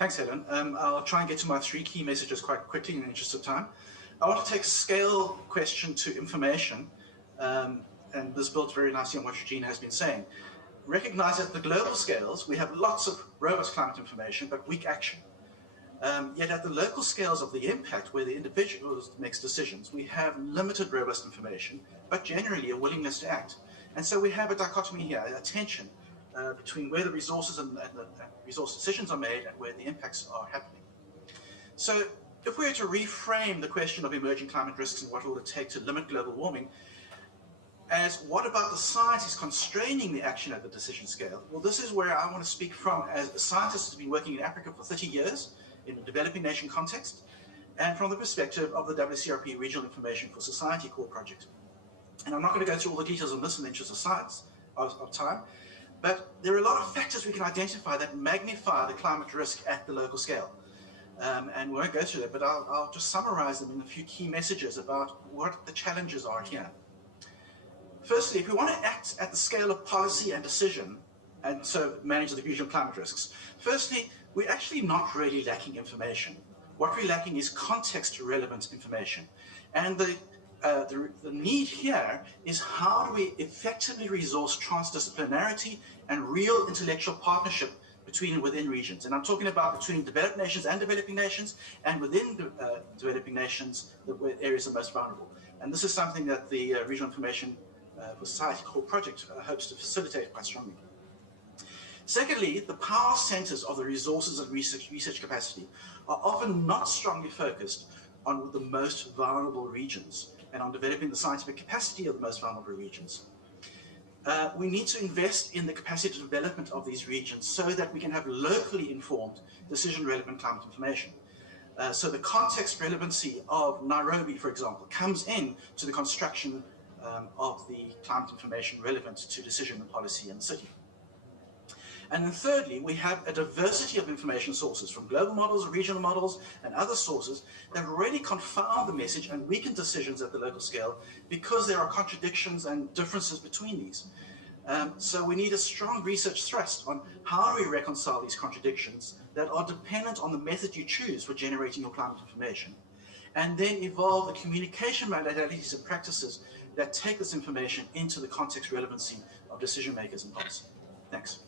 Thanks, Helen. I'll try and get to my three key messages quite quickly in the interest of time. I want to take a scale question to information, and this builds very nicely on what Eugene has been saying. Recognize that at the global scales, we have lots of robust climate information, but weak action. Yet at the local scales of the impact, where the individual makes decisions, we have limited robust information, but generally a willingness to act. And so we have a dichotomy here, a tension between where the resources and the resource decisions are made and where the impacts are happening. So if we were to reframe the question of emerging climate risks and what will it take to limit global warming as what about the science is constraining the action at the decision scale? Well, this is where I want to speak from as a scientist who's been working in Africa for 30 years in a developing nation context, and from the perspective of the WCRP Regional Information for Society core project. And I'm not going to go through all the details on this in the interest of science, of time, but there are a lot of factors we can identify that magnify the climate risk at the local scale. And we won't go through that, but I'll just summarize them in a few key messages about what the challenges are here. Firstly, if we want to act at the scale of policy and decision, and so manage the diffusion of climate risks, firstly, we're actually not really lacking information. What we're lacking is context-relevant information. And the need here is how do we effectively resource transdisciplinarity and real intellectual partnership between and within regions. And I'm talking about between developed nations and developing nations, and within developing nations, the areas are most vulnerable. And this is something that the Regional Information for Society core project hopes to facilitate quite strongly. Secondly, the power centers of the resources and research capacity are often not strongly focused on the most vulnerable regions and on developing the scientific capacity of the most vulnerable regions. We need to invest in the capacity development of these regions so that we can have locally informed decision-relevant climate information. So the context relevancy of Nairobi, for example, comes in to the construction of the climate information relevant to decision and policy in the city. And then thirdly, we have a diversity of information sources from global models, regional models, and other sources that really confound the message and weaken decisions at the local scale because there are contradictions and differences between these. So we need a strong research thrust on how do we reconcile these contradictions that are dependent on the method you choose for generating your climate information, and then evolve the communication modalities and practices that take this information into the context relevancy of decision makers and policy. Thanks.